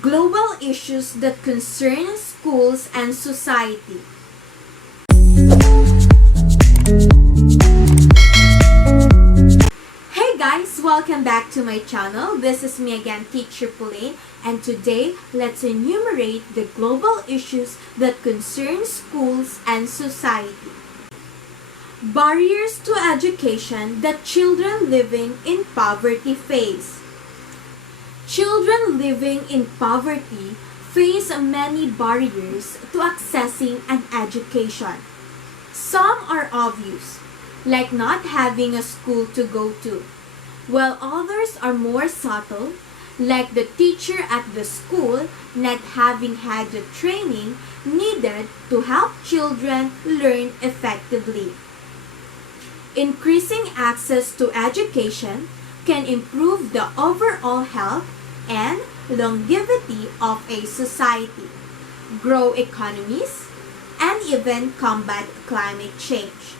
Global issues that concern schools and society. Hey guys, welcome back to my channel. This is me again, Teacher Pauline, and today let's enumerate the global issues that concern schools and society. Barriers to education that children living in poverty face. Children living in poverty face many barriers to accessing an education. Some are obvious, like not having a school to go to, while others are more subtle, like the teacher at the school not having had the training needed to help children learn effectively. Increasing access to education can improve the overall health and longevity of a society, grow economies, and even combat climate change.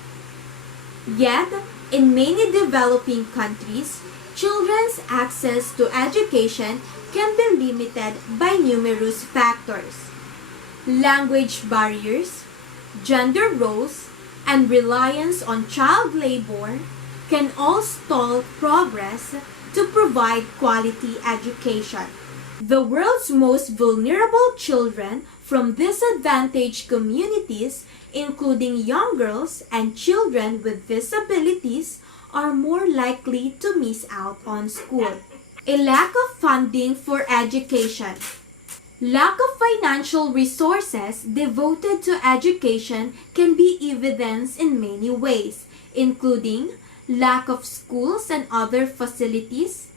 Yet, in many developing countries, children's access to education can be limited by numerous factors. Language barriers, gender roles, and reliance on child labor can all stall progress to provide quality education. The world's most vulnerable children from disadvantaged communities, including young girls and children with disabilities, are more likely to miss out on school. A lack of funding for education. Lack of financial resources devoted to education can be evidenced in many ways, including lack of schools and other facilities,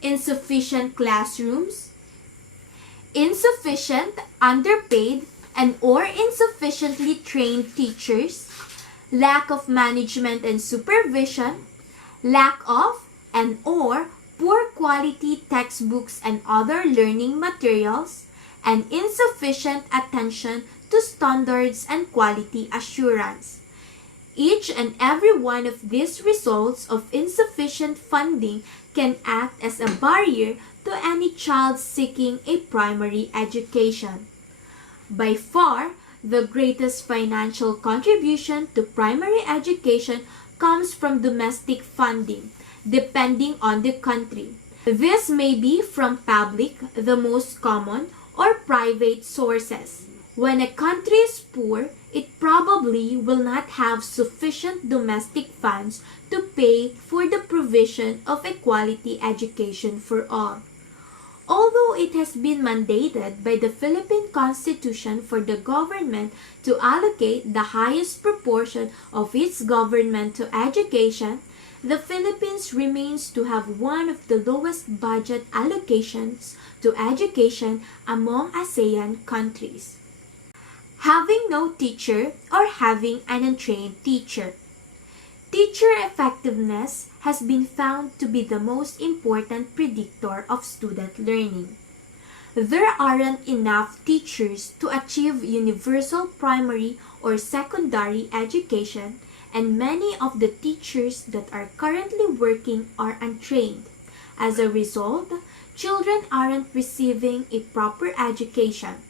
insufficient classrooms, insufficient, underpaid, and or insufficiently trained teachers, lack of management and supervision, lack of and or poor quality textbooks and other learning materials, and insufficient attention to standards and quality assurance. Each and every one of these results of insufficient funding can act as a barrier to any child seeking a primary education. By far, the greatest financial contribution to primary education comes from domestic funding, depending on the country. This may be from public, the most common, or private sources. When a country is poor, it probably will not have sufficient domestic funds to pay for the provision of a quality education for all. Although it has been mandated by the Philippine Constitution for the government to allocate the highest proportion of its government to education, the Philippines remains to have one of the lowest budget allocations to education among ASEAN countries. Having no teacher or having an untrained teacher. Teacher effectiveness has been found to be the most important predictor of student learning. There aren't enough teachers to achieve universal primary or secondary education, and many of the teachers that are currently working are untrained. As a result, children aren't receiving a proper education.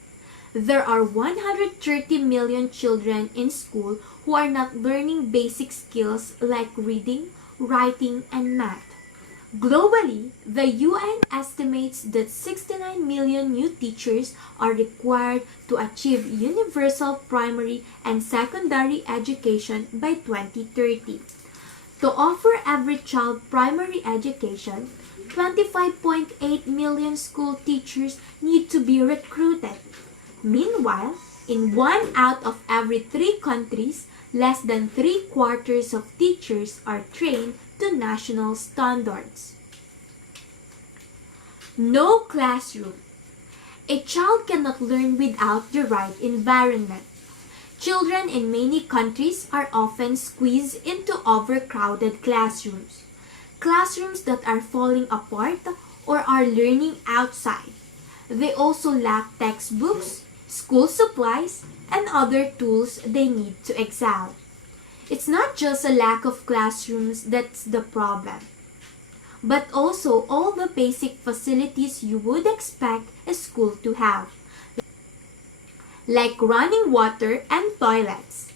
There are 130 million children in school who are not learning basic skills like reading, writing, and math. Globally, the UN estimates that 69 million new teachers are required to achieve universal primary and secondary education by 2030. To offer every child primary education, 25.8 million school teachers need to be recruited. Meanwhile, in 1 out of every 3 countries, less than 3/4 of teachers are trained to national standards. No classroom. A child cannot learn without the right environment. Children in many countries are often squeezed into overcrowded classrooms. Classrooms that are falling apart or are learning outside. They also lack textbooks, school supplies, and other tools they need to excel. It's not just a lack of classrooms that's the problem. but also all the basic facilities you would expect a school to have, like running water and toilets.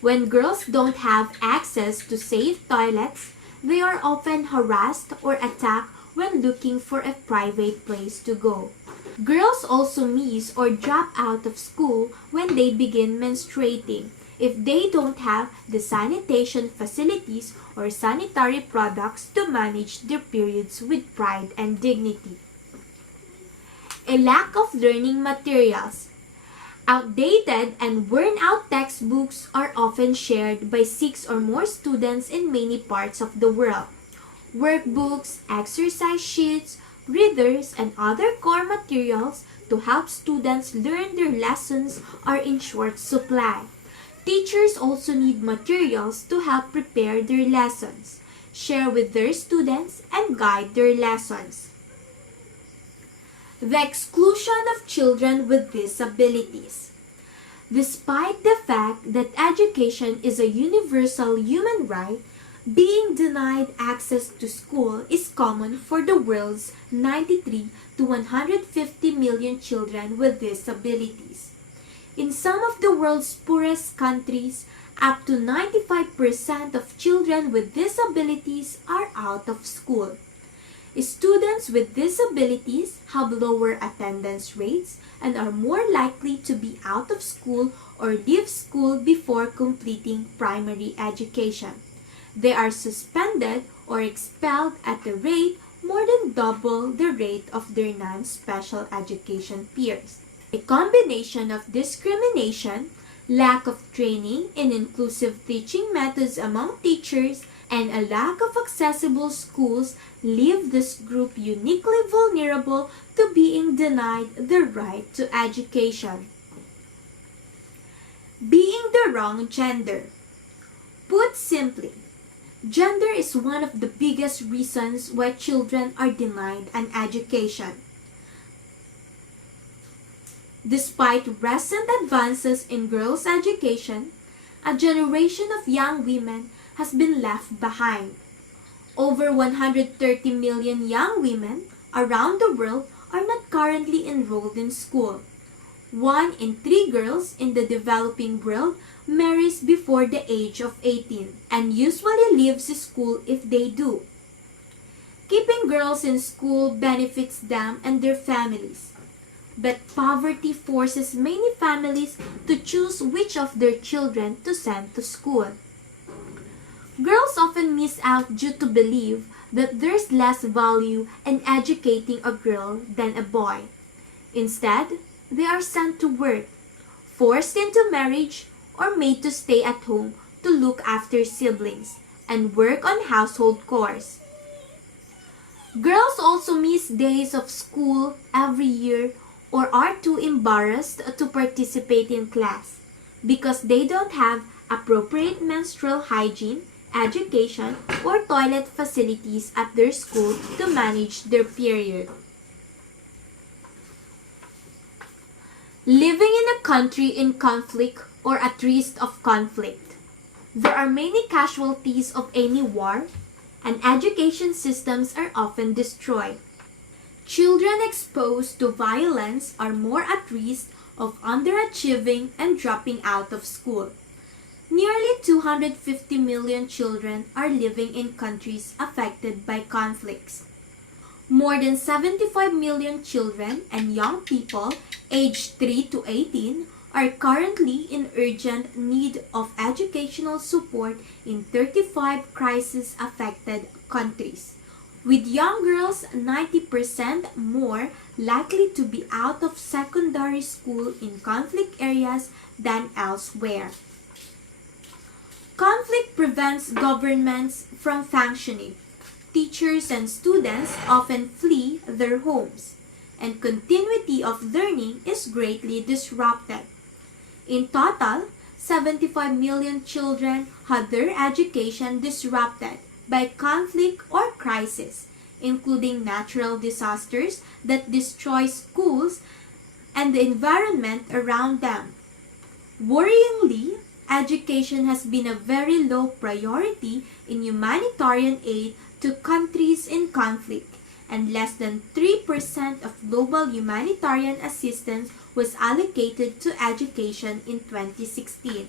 When girls don't have access to safe toilets, they are often harassed or attacked when looking for a private place to go. Girls also miss or drop out of school when they begin menstruating if they don't have the sanitation facilities or sanitary products to manage their periods with pride and dignity. A lack of learning materials. Outdated and worn-out textbooks are often shared by 6 or more students in many parts of the world. Workbooks, exercise sheets, readers, and other core materials to help students learn their lessons are in short supply. Teachers also need materials to help prepare their lessons, share with their students, and guide their lessons. The exclusion of children with disabilities. Despite the fact that education is a universal human right, being denied access to school is common for the world's 93 to 150 million children with disabilities. In some of the world's poorest countries, up to 95% of children with disabilities are out of school. Students with disabilities have lower attendance rates and are more likely to be out of school or leave school before completing primary education. They are suspended or expelled at a rate more than double the rate of their non-special education peers. A combination of discrimination, lack of training in inclusive teaching methods among teachers, and a lack of accessible schools leave this group uniquely vulnerable to being denied the right to education. Being the wrong gender. Put simply, gender is one of the biggest reasons why children are denied an education. Despite recent advances in girls' education, a generation of young women has been left behind. Over 130 million young women around the world are not currently enrolled in school. 1 in 3 girls in the developing world marries before the age of 18 and usually leaves school if they do. Keeping girls in school benefits them and their families. But poverty forces many families to choose which of their children to send to school. Girls often miss out due to belief that there's less value in educating a girl than a boy. Instead, they are sent to work, forced into marriage, or made to stay at home to look after siblings and work on household chores. Girls also miss days of school every year or are too embarrassed to participate in class because they don't have appropriate menstrual hygiene, education, or toilet facilities at their school to manage their period. Living in a country in conflict or at risk of conflict. There are many casualties of any war, and education systems are often destroyed. Children exposed to violence are more at risk of underachieving and dropping out of school. Nearly 250 million children are living in countries affected by conflicts. More than 75 million children and young people aged 3 to 18 are currently in urgent need of educational support in 35 crisis-affected countries, with young girls 90% more likely to be out of secondary school in conflict areas than elsewhere. Conflict prevents governments from functioning. Teachers and students often flee their homes, and continuity of learning is greatly disrupted. In total, 75 million children had their education disrupted by conflict or crisis, including natural disasters that destroy schools and the environment around them. Worryingly, education has been a very low priority in humanitarian aid to countries in conflict, and less than 3% of global humanitarian assistance was allocated to education in 2016.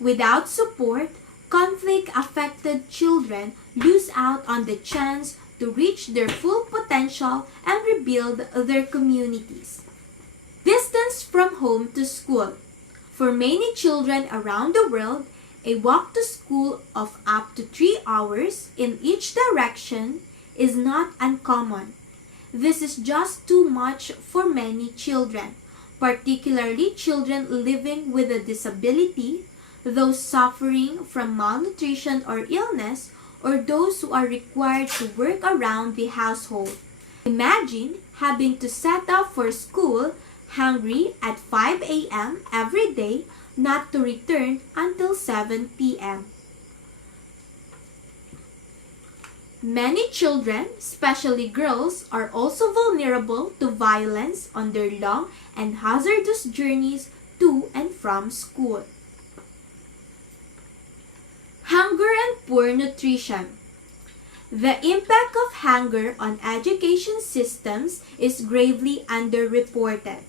Without support, conflict-affected children lose out on the chance to reach their full potential and rebuild their communities. Distance from home to school. For many children around the world, a walk to school of up to 3 hours in each direction is not uncommon. This is just too much for many children, particularly children living with a disability, those suffering from malnutrition or illness, or those who are required to work around the household. Imagine having to set off for school hungry at 5 a.m. every day, not to return until 7 p.m. Many children, especially girls, are also vulnerable to violence on their long and hazardous journeys to and from school. Hunger and poor nutrition. The impact of hunger on education systems is gravely underreported.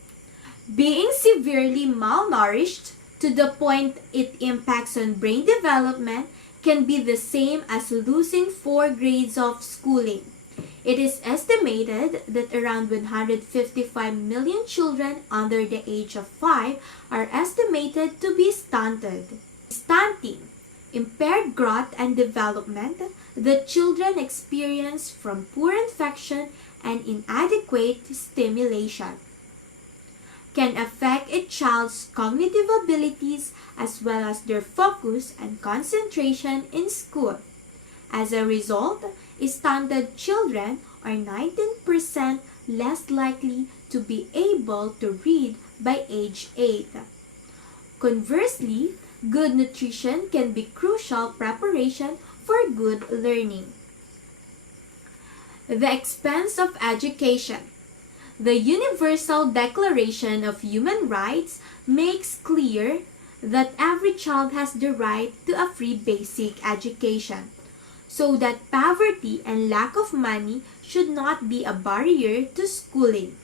Being severely malnourished to the point it impacts on brain development can be the same as losing 4 grades of schooling. It is estimated that around 155 million children under the age of 5 are estimated to be stunted. Stunting, impaired growth and development that children experience from poor infection and inadequate stimulation, can affect a child's cognitive abilities as well as their focus and concentration in school. As a result, stunted children are 19% less likely to be able to read by age 8. Conversely, good nutrition can be crucial preparation for good learning. The expense of education. The Universal Declaration of Human Rights makes clear that every child has the right to a free basic education, so that poverty and lack of money should not be a barrier to schooling.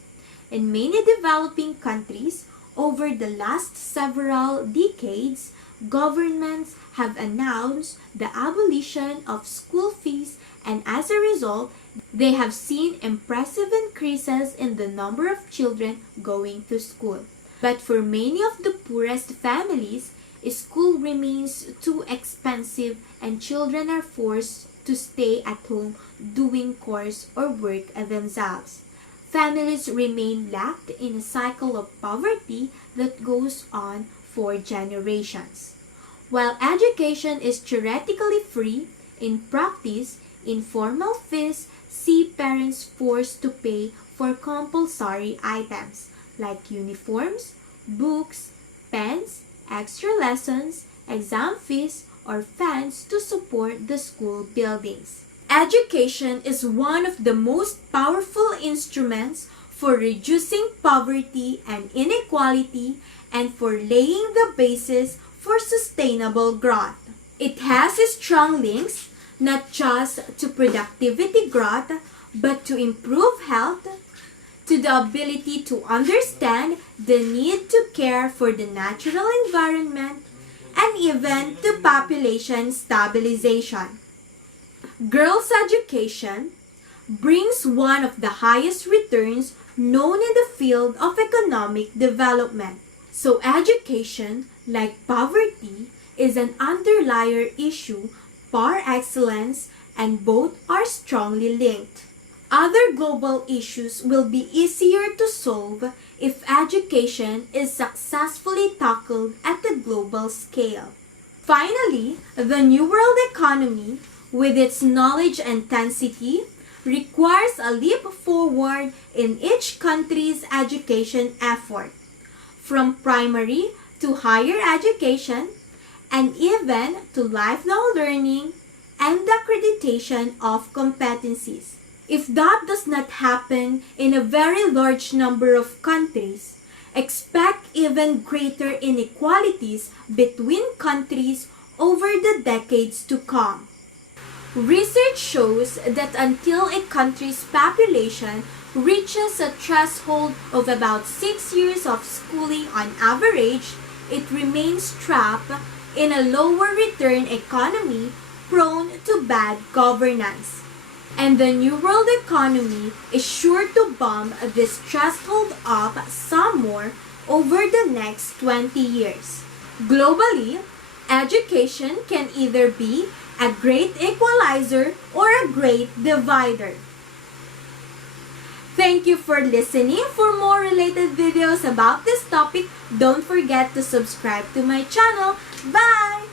In many developing countries, over the last several decades, governments have announced the abolition of school fees, and as a result, they have seen impressive increases in the number of children going to school. But for many of the poorest families, school remains too expensive and children are forced to stay at home doing chores or work themselves. Families remain locked in a cycle of poverty that goes on for generations. While education is theoretically free, in practice, informal fees see parents forced to pay for compulsory items like uniforms, books, pens, extra lessons, exam fees, or funds to support the school buildings. Education is one of the most powerful instruments for reducing poverty and inequality and for laying the basis for sustainable growth. It has strong links not just to productivity growth, but to improve health, to the ability to understand the need to care for the natural environment, and even to population stabilization. Girls' education brings one of the highest returns known in the field of economic development. So education, like poverty, is an underlier issue par excellence, and both are strongly linked. Other global issues will be easier to solve if education is successfully tackled at the global scale. Finally, the New World economy, with its knowledge intensity, requires a leap forward in each country's education effort, from primary to higher education, and even to lifelong learning and the accreditation of competencies. If that does not happen in a very large number of countries, expect even greater inequalities between countries over the decades to come. Research shows that until a country's population reaches a threshold of about 6 years of schooling on average, it remains trapped in a lower return economy prone to bad governance. And the New World economy is sure to bump this threshold up some more over the next 20 years. Globally, education can either be a great equalizer or a great divider. Thank you for listening. For more related videos about this topic, don't forget to subscribe to my channel. Bye!